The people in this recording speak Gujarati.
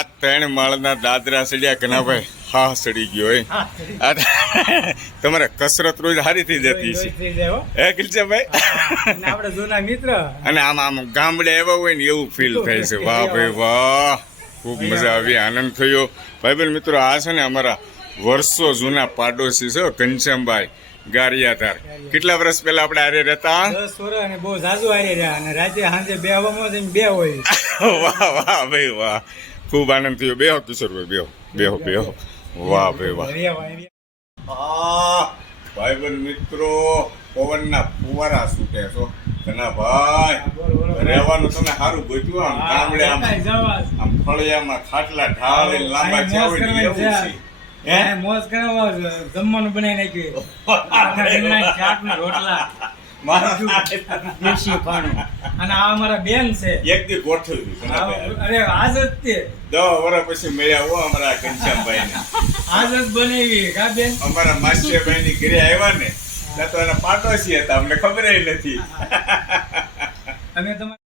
આ 3 માળના દાદરા સડ્યા કનાભાઈ હા સડી ગયો તમારે કસરત રોજ સારી થઈ જતી છે હે કિલચાભાઈ આપણે જૂના મિત્ર અને આમ ગામડે આવ્યા હોય ને એવું ફીલ થાય છે વાહ ભાઈ વાહ ખૂબ મજા આવી આનંદ થયો ભાઈબંધ મિત્રો આ છે ને અમારા વર્ષો જૂના પાડોશી છે ઘનશ્યામભાઈ ગારિયાધાર કેટલા વર્ષ પહેલા આપણે આરે રહેતા 10 વર્ષ અને બહુ જાજુ આરે રહ્યા અને રાતે સાંજે બેહવામાં જઈને બે હોય વાહ વાહ ભાઈ વાહ ખૂબ આનંદ થયો બેહો કિશોરભાઈ બેહો વાહ ભાઈ વાહ ભાઈબંધ મિત્રો પવનના ફુવારા છૂટે છો ઘણા ભાઈ રહેવાનું તમે સારું ગોત્યું આમ ગામડે આમ ફળિયામાં ખાટલા ઢાળી લાંબા ચાવડી એવું છે મોજ કરવા જમવાનું બનાવી નાખ્યું રોટલા અને આ અમારા બેન છે એક દી ગોઠવ્યું અરે આજ જ તે 10 વર્ષ પછી મળ્યા હો અમારા ઘનશ્યામભાઈ ને આજ જ બનાવી કા બેન અમારા માસીભાઈ ની ઘરે આવ્યા ને તો એના પાડોશી હતા અમને ખબર નથી અમે તમારે